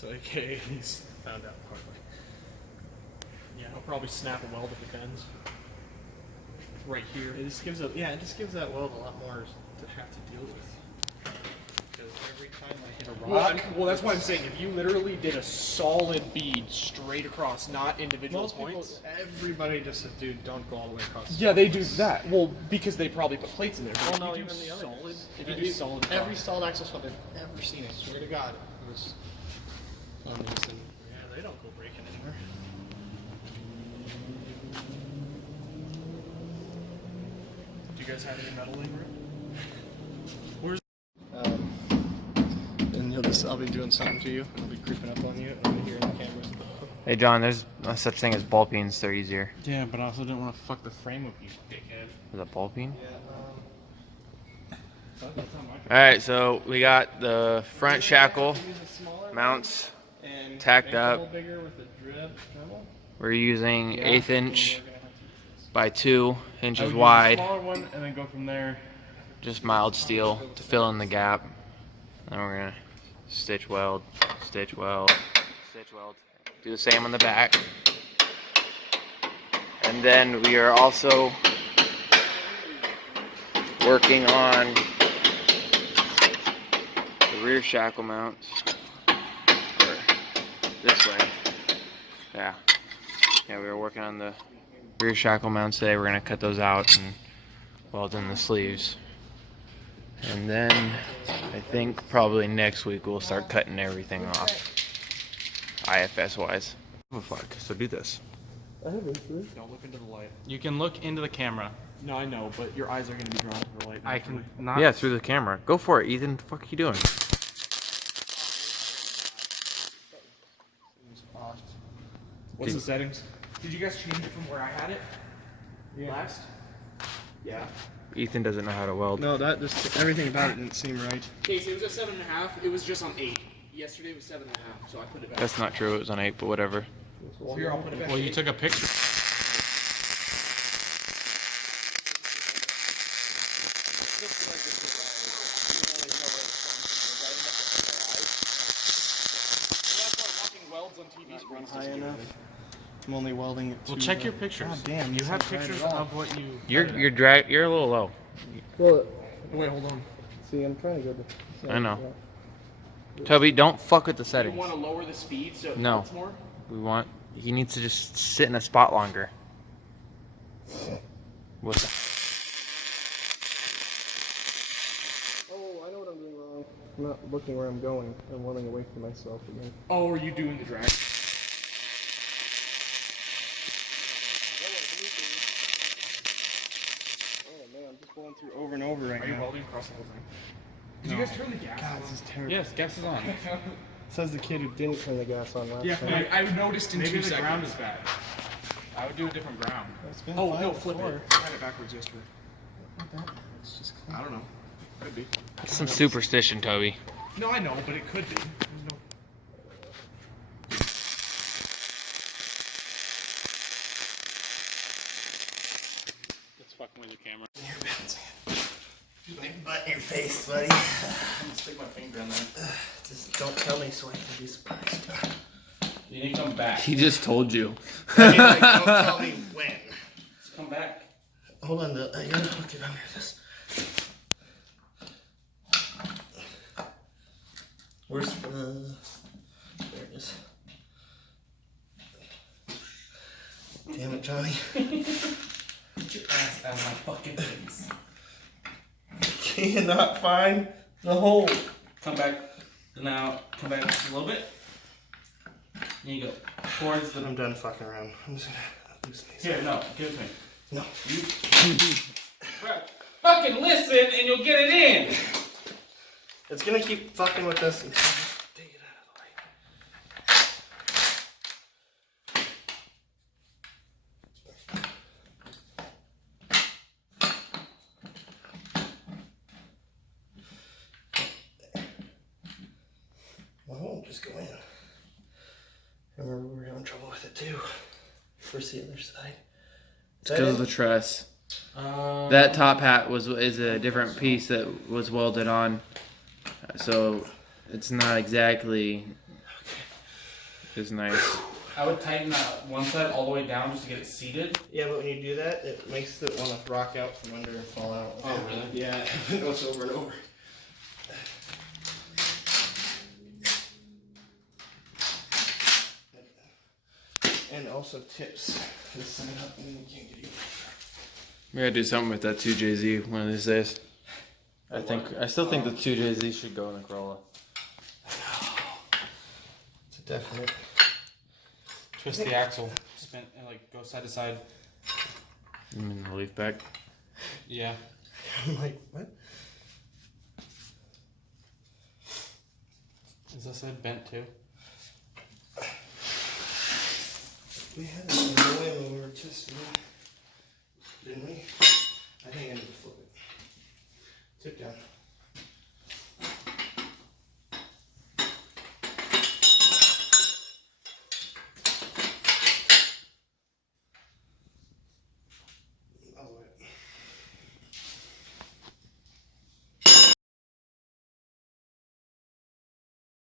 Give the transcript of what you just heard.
So AKA he's found out the hard way. Yeah, I'll probably snap a weld if it bends. Right here. It just gives that weld a lot more to have to deal with. Because every time I hit a rock. Well, that's why I'm saying if you literally did a solid bead straight across, not individual points. Everybody just says, dude, don't go all the way across. Yeah, they do that. Well, because they probably put plates in there. Well, no, even the other solid. If you do solid, every solid axle shop I've ever seen, I swear to God, it was on these. And yeah, they don't go breaking anywhere. Do you guys have any metal labor? Where's and I'll be doing something to you. I'll be creeping up on you. And I'll be hearing the cameras. Hey John, there's no such thing as ball peens. They're easier. Yeah, but I also didn't want to fuck the frame up, you dickhead. Is that ball peen? Yeah. All right, so we got the front shackle mounts tacked up. We're using 1/8 inch by 2 inches wide. Smaller one and then go from there. Just mild steel to fill in the gap. And we're gonna stitch weld, stitch weld, stitch weld. Do the same on the back. And then we are also working on the rear shackle mounts. Or this way. Yeah. Yeah, we were working on the rear shackle mounts today. We're gonna cut those out and weld in the sleeves. And then I think probably next week we'll start cutting everything off, IFS wise. Oh fuck, so do this. I have interest. Don't look into the light. You can look into the camera. No, I know, but your eyes are going to be drawn to the light. I can not. Yeah, through the camera. Go for it, Ethan. The fuck are you doing? What's the settings? Did you guys change it from where I had it? Yeah. Last? Yeah. Ethan doesn't know how to weld. No, everything about it didn't seem right. Casey, it was at 7.5. It was just on 8. Yesterday it was 7.5, so I put it back. That's not true. It was on 8, but whatever. So here, I'll put it back. Well, you took a picture. High enough. I'm only welding it. Well, check your pictures. God damn, you have pictures of what you. You're a little low. Well, wait, hold on. See, I'm trying to go to. I know. Toby, don't fuck with the settings. You want to lower the speed so it no. more? He needs to just sit in a spot longer. What the? Oh, I know what I'm doing wrong. I'm not looking where I'm going. I'm welding away from myself again. Oh, are you doing the drag? Oh man, I'm just going through over and over right now. Are you welding across the whole thing? Did you guys turn the gas on? This is terrible. Yes, gas is on. Says the kid who didn't turn the gas on last time. Yeah, I noticed in 2 seconds. Maybe the ground is bad. I would do a different ground. Oh, no, flip it. I had it backwards yesterday. It's just I don't know. Could be. Some superstition, Toby. No, I know, but it could be. It's fucking with your camera. You're bouncing. My butt in your face, buddy. I'm gonna stick my finger in there. Just don't tell me so I can be surprised. You need to come back. He just told you. I mean, like, don't tell me when. Just come back. Hold on, I gotta hook it under this. Where's there it is. Damn it, Johnny. Get your ass out of my fucking face. Cannot find the hole. Come back. Now, come back just a little bit. There you go. Towards the. I'm done fucking around. I'm just gonna loosen these. Here, no, give it to me. No. Bro, fucking listen and you'll get it in. It's gonna keep fucking with this until I dig it out of the way. Well, I won't just go in. Remember, we were having trouble with it too. Where's the other side? It's because of the truss. That top hat is a different piece that was welded on, so it's not exactly is nice. I would tighten that one side all the way down just to get it seated. Yeah, but when you do that, it makes it want to rock out from under and fall out. Oh, really? Yeah, it goes over and over. And also tips this side up and then you can't get even. We gotta do something with that 2JZ one of these days. I still think the 2JZ should go in the Corolla. It's a definite. Twist the axle, spin, and like go side to side. You mean the leaf back? Yeah. I'm like, what? Is this side bent too? We had it in the way when we were testing it.